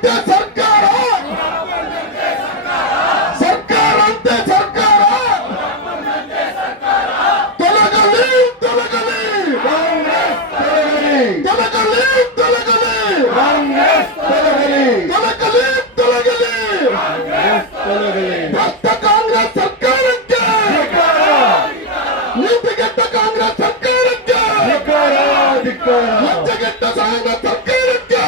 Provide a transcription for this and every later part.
ಅಂತೆ ಸರ್ಕಾರ, ಸರ್ಕಾರ ಅಂತೆ ಸರ್ಕಾರ, ತೊಲಗಲಿ ತೊಲಗಲಿ ತೊಲಗಲಿ ತೊಲಗಲಿ ತೊಲಗಲಿ ತೊಲಗಲಿ ಭ್ರಷ್ಟ ಕಾಂಗ್ರೆಸ್ ಸರ್ಕಾರಕ್ಕೆ, ನೀತಿಗೆಟ್ಟ ಕಾಂಗ್ರೆಸ್ ಸರ್ಕಾರಕ್ಕೆ, ಲಜ್ಜೆಗೆಟ್ಟ ಕಾಂಗ್ರೆಸ್ ಸರ್ಕಾರಕ್ಕೆ,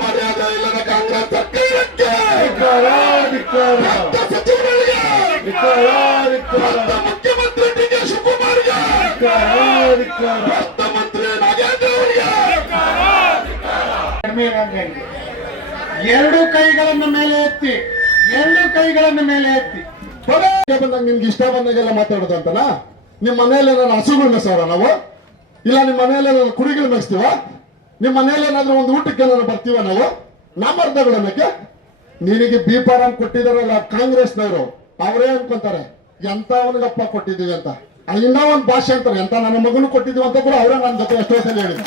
ಮರ್ಯಾದೆ ಇಲ್ಲದ ಕಾಂಗ್ರೆಸ್ ಸರ್ಕಾರಕ್ಕೆ, ಭ್ರಷ್ಟ ಸಚಿವರಿಗೆ, ಭ್ರಷ್ಟ ಮುಖ್ಯಮಂತ್ರಿ ಡಿ ಕೆ ಶಿವಕುಮಾರ್ಗೆ, ಭ್ರಷ್ಟ ಮಂತ್ರಿ ನಾಗೇಂದ್ರ ಅವರಿಗೆ ಎರಡು ಕೈಗಳನ್ನು ಮೇಲೆ ಎತ್ತಿ, ಎರಡು ಕೈಗಳನ್ನು ಮೇಲೆ ಎತ್ತಿ ಬಂದಾಗ ನಿಮ್ಗೆ ಇಷ್ಟ ಬಂದಾಗೆಲ್ಲ ಮಾತಾಡೋದು ಅಂತನಾ? ನಿಮ್ ಮನೆಯಲ್ಲಿ ನಾನು ಹಸುಗಳು ಮೇಸೋರ ನಾವು? ಇಲ್ಲ ನಿಮ್ ಮನೆಯಲ್ಲಿ ನಾನು ಕುರಿಗಳು ಮೇಯಿಸ್ತೀವ? ನಿಮ್ ಮನೆಯಲ್ಲಿ ಏನಾದ್ರೂ ಒಂದು ಊಟಕ್ಕೆ ನಾನು ಬರ್ತೀವ ನಾವು? ನಾಮರ್ದಗಳನ್ನಕ್ಕೆ ನಿನಗೆ ಬಿಪಾರಾಮ್ ಕೊಟ್ಟಿದಾರಲ್ಲ ಕಾಂಗ್ರೆಸ್ನವರು, ಅವರೇ ಅನ್ಕೊಂತಾರೆ ಎಂತ ಅವನಿಗಪ್ಪ ಕೊಟ್ಟಿದೀವಿ ಅಂತ. ಇನ್ನೂ ಒಂದು ಭಾಷೆ ಅಂತಾರೆ ಎಂತ ನನ್ನ ಮಗನು ಕೊಟ್ಟಿದೀವಿ ಅಂತ ಕೂಡ ಅವರೇ ನನ್ನ ಜೊತೆ ಎಷ್ಟೋ ಸಲ ಹೇಳಿದ್ರು.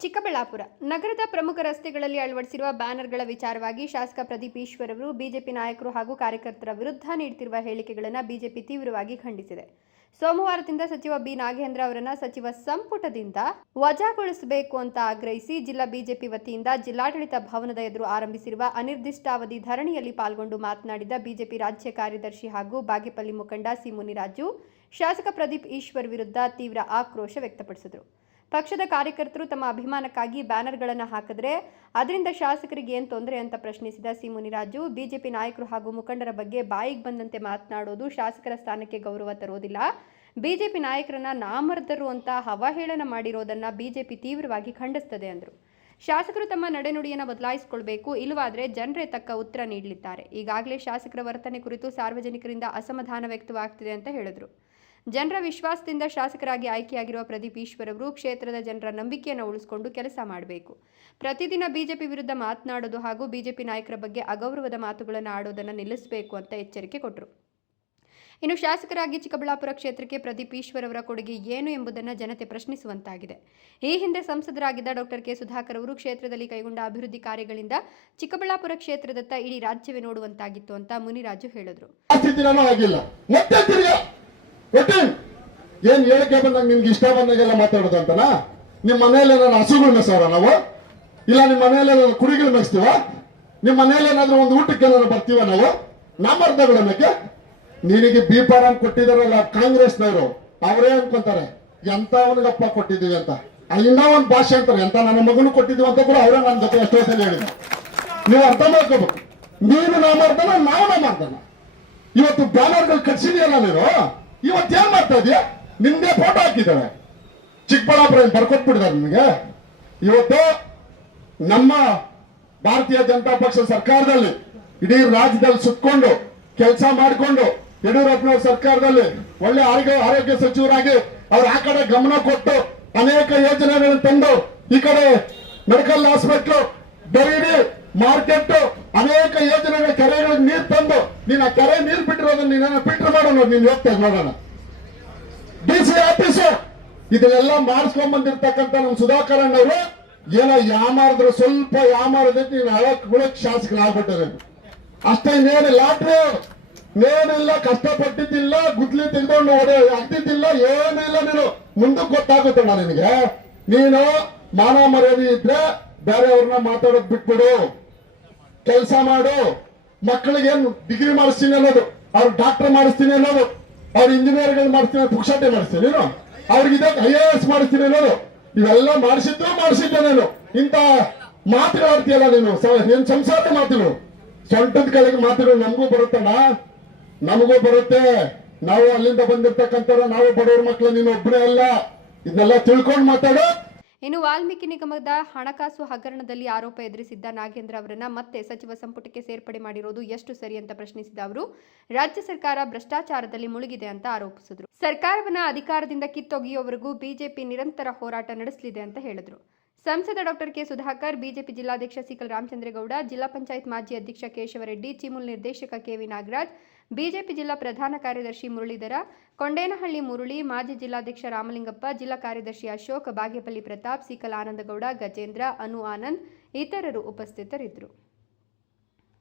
ಚಿಕ್ಕಬಳ್ಳಾಪುರ ನಗರದ ಪ್ರಮುಖ ರಸ್ತೆಗಳಲ್ಲಿ ಅಳವಡಿಸಿರುವ ಬ್ಯಾನರ್ಗಳ ವಿಚಾರವಾಗಿ ಶಾಸಕ ಪ್ರದೀಪ್ ಈಶ್ವರ್ ಅವರು ಬಿಜೆಪಿ ನಾಯಕರು ಹಾಗೂ ಕಾರ್ಯಕರ್ತರ ವಿರುದ್ಧ ನೀಡುತ್ತಿರುವ ಹೇಳಿಕೆಗಳನ್ನು ಬಿಜೆಪಿ ತೀವ್ರವಾಗಿ ಖಂಡಿಸಿದೆ. ಸೋಮವಾರದಿಂದ ಸಚಿವ ಬಿ ನಾಗೇಂದ್ರ ಅವರನ್ನ ಸಚಿವ ಸಂಪುಟದಿಂದ ವಜಾಗೊಳಿಸಬೇಕು ಅಂತ ಆಗ್ರಹಿಸಿ ಜಿಲ್ಲಾ ಬಿಜೆಪಿ ವತಿಯಿಂದ ಜಿಲ್ಲಾಡಳಿತ ಭವನದ ಎದುರು ಆರಂಭಿಸಿರುವ ಅನಿರ್ದಿಷ್ಟಾವಧಿ ಧರಣಿಯಲ್ಲಿ ಪಾಲ್ಗೊಂಡು ಮಾತನಾಡಿದ ಬಿಜೆಪಿ ರಾಜ್ಯ ಕಾರ್ಯದರ್ಶಿ ಹಾಗೂ ಬಾಗೇಪಲ್ಲಿ ಮುಖಂಡ ಸಿ ಮುನಿರಾಜು ಶಾಸಕ ಪ್ರದೀಪ್ ಈಶ್ವರ್ ವಿರುದ್ಧ ತೀವ್ರ ಆಕ್ರೋಶ ವ್ಯಕ್ತಪಡಿಸಿದರು. ಪಕ್ಷದ ಕಾರ್ಯಕರ್ತರು ತಮ್ಮ ಅಭಿಮಾನಕ್ಕಾಗಿ ಬ್ಯಾನರ್ಗಳನ್ನು ಹಾಕಿದ್ರೆ ಅದರಿಂದ ಶಾಸಕರಿಗೆ ಏನು ತೊಂದರೆ ಅಂತ ಪ್ರಶ್ನಿಸಿದ ಸಿ ಮುನಿರಾಜು, ಬಿಜೆಪಿ ನಾಯಕರು ಹಾಗೂ ಮುಖಂಡರ ಬಗ್ಗೆ ಬಾಯಿಗೆ ಬಂದಂತೆ ಮಾತನಾಡೋದು ಶಾಸಕರ ಸ್ಥಾನಕ್ಕೆ ಗೌರವ ತರೋದಿಲ್ಲ. ಬಿಜೆಪಿ ನಾಯಕರನ್ನ ನಾಮರ್ದರು ಅಂತ ಅವಹೇಳನ ಮಾಡಿರೋದನ್ನ ಬಿಜೆಪಿ ತೀವ್ರವಾಗಿ ಖಂಡಿಸುತ್ತದೆ ಎಂದರು. ಶಾಸಕರು ತಮ್ಮ ನಡೆನುಡಿಯನ್ನು ಬದಲಾಯಿಸಿಕೊಳ್ಬೇಕು, ಇಲ್ಲವಾದರೆ ಜನರೇ ತಕ್ಕ ಉತ್ತರ ನೀಡಲಿದ್ದಾರೆ. ಈಗಾಗಲೇ ಶಾಸಕರ ವರ್ತನೆ ಕುರಿತು ಸಾರ್ವಜನಿಕರಿಂದ ಅಸಮಾಧಾನ ವ್ಯಕ್ತವಾಗ್ತಿದೆ ಅಂತ ಹೇಳಿದರು. ಜನರ ವಿಶ್ವಾಸದಿಂದ ಶಾಸಕರಾಗಿ ಆಯ್ಕೆಯಾಗಿರುವ ಪ್ರದೀಪ್ ಈಶ್ವರ್ ಅವರು ಕ್ಷೇತ್ರದ ಜನರ ನಂಬಿಕೆಯನ್ನು ಉಳಿಸಿಕೊಂಡು ಕೆಲಸ ಮಾಡಬೇಕು. ಪ್ರತಿದಿನ ಬಿಜೆಪಿ ವಿರುದ್ಧ ಮಾತನಾಡೋದು ಹಾಗೂ ಬಿಜೆಪಿ ನಾಯಕರ ಬಗ್ಗೆ ಅಗೌರವದ ಮಾತುಗಳನ್ನು ಆಡೋದನ್ನು ನಿಲ್ಲಿಸಬೇಕು ಅಂತ ಎಚ್ಚರಿಕೆ ಕೊಟ್ಟರು. ಇನ್ನು ಶಾಸಕರಾಗಿ ಚಿಕ್ಕಬಳ್ಳಾಪುರ ಕ್ಷೇತ್ರಕ್ಕೆ ಪ್ರದೀಪ್ ಈಶ್ವರ್ ಅವರ ಕೊಡುಗೆ ಏನು ಎಂಬುದನ್ನು ಜನತೆ ಪ್ರಶ್ನಿಸುವಂತಾಗಿದೆ. ಈ ಹಿಂದೆ ಸಂಸದರಾಗಿದ್ದ ಡಾಕ್ಟರ್ ಕೆ ಸುಧಾಕರ್ ಅವರು ಕ್ಷೇತ್ರದಲ್ಲಿ ಕೈಗೊಂಡ ಅಭಿವೃದ್ಧಿ ಕಾರ್ಯಗಳಿಂದ ಚಿಕ್ಕಬಳ್ಳಾಪುರ ಕ್ಷೇತ್ರದತ್ತ ಇಡೀ ರಾಜ್ಯವೇ ನೋಡುವಂತಾಗಿತ್ತು ಅಂತ ಮುನಿರಾಜು ಹೇಳಿದರು. ಏನ್ ಹೇಳಿಕೆ ಬಂದಾಗ ನಿಮ್ಗೆ ಇಷ್ಟ ಬಂದಾಗೆಲ್ಲ ಮಾತಾಡೋದು ಅಂತನಾ? ನಿಮ್ ಮನೆಯಲ್ಲಿ ನಾನು ಹಸುಗಳು ಮೇಸೋರ ನಾವು? ಇಲ್ಲ ನಿಮ್ ಮನೆಯಲ್ಲಿ ನಾನು ಕುರಿಗಳು ಮೇಯಿಸ್ತೀವ? ನಿಮ್ ಮನೆಯಲ್ಲಿ ಏನಾದ್ರೂ ಒಂದು ಊಟಕ್ಕೆ ನಾನು ಬರ್ತೀವ ನಾವು? ನಾಮರ್ದಗಳನ್ನಕ್ಕೆ ನಿನಗೆ ಬಿಪಾರಾಮ್ ಕೊಟ್ಟಿದಾರಲ್ಲ ಕಾಂಗ್ರೆಸ್ನವರು, ಅವರೇ ಅನ್ಕೊಂತಾರೆ ಎಂತ ಅವನಿಗಪ್ಪ ಕೊಟ್ಟಿದೀವಿ ಅಂತ. ಇನ್ನೂ ಒಂದು ಭಾಷೆ ಅಂತಾರೆ ಎಂತ ನನ್ನ ಮಗನು ಕೊಟ್ಟಿದೀವಿ ಅಂತ ಕೂಡ ಅವರೇ ನನ್ನ ಜೊತೆ ಎಷ್ಟೋ ಸಲ ಹೇಳಿದ್ರು. ನೀವು ಅರ್ಥ ಮಾಡ್ಕೋಬೇಕು, ನೀನು ನಾಮರ್ದನ ನಾವು ನಾಮರ್ದನ. ಇವತ್ತು ಬ್ಯಾನರ್ಗಳು ಕಟ್ಸಿದೆಯಲ್ಲ ನೀನು, ಇವತ್ತೇನ್ ಮಾಡ್ತಾ ಇದೀಯ? ನಿಮ್ದೇ ಫೋಟೋ ಹಾಕಿದ್ದಾರೆ, ಚಿಕ್ಕಬಳ್ಳಾಪುರ ಬರ್ಕೊಟ್ಬಿಟ್ಟಿದ್ದಾರೆ ನಿಮಗೆ. ಇವತ್ತು ನಮ್ಮ ಭಾರತೀಯ ಜನತಾ ಪಕ್ಷ ಸರ್ಕಾರದಲ್ಲಿ ಇಡೀ ರಾಜ್ಯದಲ್ಲಿ ಸುತ್ಕೊಂಡು ಕೆಲಸ ಮಾಡಿಕೊಂಡು ಯಡಿಯೂರಪ್ಪನವ್ರ ಸರ್ಕಾರದಲ್ಲಿ ಒಳ್ಳೆ ಆರೋಗ್ಯ ಸಚಿವರಾಗಿ ಅವ್ರು ಆ ಕಡೆ ಗಮನ ಕೊಟ್ಟು ಅನೇಕ ಯೋಜನೆಗಳನ್ನು ತಂದು ಈ ಕಡೆ ಮೆಡಿಕಲ್ ಹಾಸ್ಪಿಟ್ಲು, ಡೈರಿ ಮಾರ್ಕೆಟ್, ಅನೇಕ ಯೋಜನೆಗಳ ಕೆರೆಗಳಿಗೆ ನೀರು ತಂದು ನೀನ್ ಆ ಕೆರೆ ನೀರು ಬಿಟ್ಟಿರೋದನ್ನ ನೀನ ಫಿಲ್ಟರ್ ಮಾಡೋಣ, ನೀನ್ ಹೋಗ್ತಾ ನೋಡೋಣ. ಡಿಸಿ ಆಫೀಸು ಇದನ್ನೆಲ್ಲ ಮಾಡಿಸ್ಕೊಂಡ್ ಬಂದಿರ್ತಕ್ಕಂಥ ನಮ್ ಸುಧಾಕರ್ ಅಣ್ಣವರು ಏನೋ ಯಾಮಾರಿದ್ರು, ಸ್ವಲ್ಪ ಯಾಮಾರದಕ್ಕೆ ನೀನು ಹಳಕ್ ಶಾಸಕರಾಗ್ಬಿಟ್ಟಾರೆ ಅಷ್ಟೇ. ಇನ್ನೇನು ಲಾಟ್ರಿ ನೇನಿಲ್ಲ, ಕಷ್ಟಪಟ್ಟಿದ್ದಿಲ್ಲ, ಗುದ್ಲಿ ತೆಗೆದುಕೊಂಡು ಆಗ್ತಿದ್ದಿಲ್ಲ, ಏನಿಲ್ಲ. ನೀನು ಮುಂದಕ್ಕೆ ಗೊತ್ತಾಗುತ್ತಣ್ಣ ನಿನಗೆ. ನೀನು ಮಾನ ಮರ್ಯಾದೆ ಇದ್ರೆ ಬೇರೆಯವ್ರನ್ನ ಮಾತಾಡೋದ್ ಬಿಟ್ಬಿಡು, ಕೆಲಸ ಮಾಡು. ಮಕ್ಕಳಿಗೆ ಏನು ಡಿಗ್ರಿ ಮಾಡಿಸ್ತೀನಿ ಅನ್ನೋದು, ಅವ್ರು ಡಾಕ್ಟರ್ ಮಾಡಿಸ್ತೀನಿ ಅನ್ನೋದು, ಅವ್ರ ಇಂಜಿನಿಯರ್ಗಳು ಮಾಡಿಸ್ತೀನಿ, ಪುಕ್ಷಾಟೆ ಮಾಡಿಸ್ತೀನಿ ನೀನು, ಅವ್ರಿಗೆ IAS ಮಾಡಿಸ್ತೀನಿ ಅನ್ನೋದು, ಇವೆಲ್ಲ ಮಾಡಿಸಿದ್ದೆ ನೀನು. ಇಂತ ಮಾತುಗಳಾಡ್ತೀಯಲ್ಲ ನೀನು, ನಿನ್ ಸಂಸಾರ ಮಾತುಗಳು, ಸೊಂಟದ ಕೆಳಗೆ ಮಾತುಗಳು ನಮಗೂ ಬರುತ್ತಣ್ಣ, ನಮಗೂ ಬರುತ್ತೆ. ನಾವು ಅಲ್ಲಿಂದ ಬಂದಿರ್ತಕ್ಕಂಥ ನಾವು ಬಡವ್ರ ಮಕ್ಕಳು, ನೀನು ಒಬ್ಬನೇ ಅಲ್ಲ. ಇದನ್ನೆಲ್ಲ ತಿಳ್ಕೊಂಡು ಮಾತಾಡು. ಇನ್ನು ವಾಲ್ಮೀಕಿ ನಿಗಮದ ಹಣಕಾಸು ಹಗರಣದಲ್ಲಿ ಆರೋಪ ಎದುರಿಸಿದ್ದ ನಾಗೇಂದ್ರ ಅವರನ್ನ ಮತ್ತೆ ಸಚಿವ ಸಂಪುಟಕ್ಕೆ ಸೇರ್ಪಡೆ ಮಾಡಿರೋದು ಎಷ್ಟು ಸರಿ ಅಂತ ಪ್ರಶ್ನಿಸಿದ ಅವರು, ರಾಜ್ಯ ಸರ್ಕಾರ ಭ್ರಷ್ಟಾಚಾರದಲ್ಲಿ ಮುಳುಗಿದೆ ಅಂತ ಆರೋಪಿಸಿದರು. ಸರ್ಕಾರವನ್ನ ಅಧಿಕಾರದಿಂದ ಕಿತ್ತೊಗೆಯುವವರೆಗೂ ಬಿಜೆಪಿ ನಿರಂತರ ಹೋರಾಟ ನಡೆಸಲಿದೆ ಅಂತ ಹೇಳಿದರು. ಸಂಸದ ಡಾಕ್ಟರ್ ಕೆ ಸುಧಾಕರ್, ಬಿಜೆಪಿ ಜಿಲ್ಲಾಧ್ಯಕ್ಷ ಸಿಕಲ್ ರಾಮಚಂದ್ರೇಗೌಡ, ಜಿಲ್ಲಾ ಪಂಚಾಯತ್ ಮಾಜಿ ಅಧ್ಯಕ್ಷ ಕೇಶವರೆಡ್ಡಿ, ಚಿಮುಲ್ ನಿರ್ದೇಶಕ ಕೆವಿ ನಾಗರಾಜ್, ಬಿಜೆಪಿ ಜಿಲ್ಲಾ ಪ್ರಧಾನ ಕಾರ್ಯದರ್ಶಿ ಮುರಳೀಧರ, ಕೊಂಡೇನಹಳ್ಳಿ ಮುರಳಿ, ಮಾಜಿ ಜಿಲ್ಲಾಧ್ಯಕ್ಷ ರಾಮಲಿಂಗಪ್ಪ, ಜಿಲ್ಲಾ ಕಾರ್ಯದರ್ಶಿ ಅಶೋಕ್, ಬಾಗೇಪಲ್ಲಿ ಪ್ರತಾಪ್, ಸಿಕಲ್ ಆನಂದಗೌಡ, ಗಜೇಂದ್ರ, ಅನು ಆನಂದ್, ಇತರರು ಉಪಸ್ಥಿತರಿದ್ದರು.